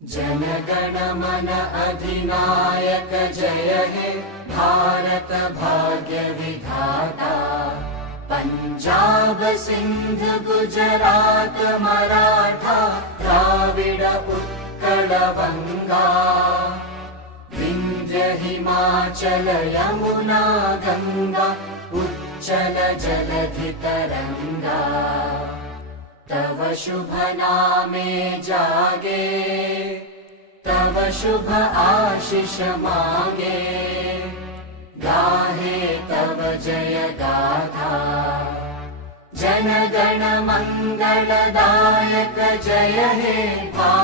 जनगण मन अधिनायक जय हे भारत भाग्य विधाता। पंजाब सिंध गुजरात मराठा द्राविड उत्कल बंगा। विंध्य हिमाचल यमुना गंगा उच्चल जलधि तरंगा। तव शुभ नामे जागे तव शुभ आशीष मागे। गाहे तव जय गाथा जन गण मंगलदायक जय हे भारत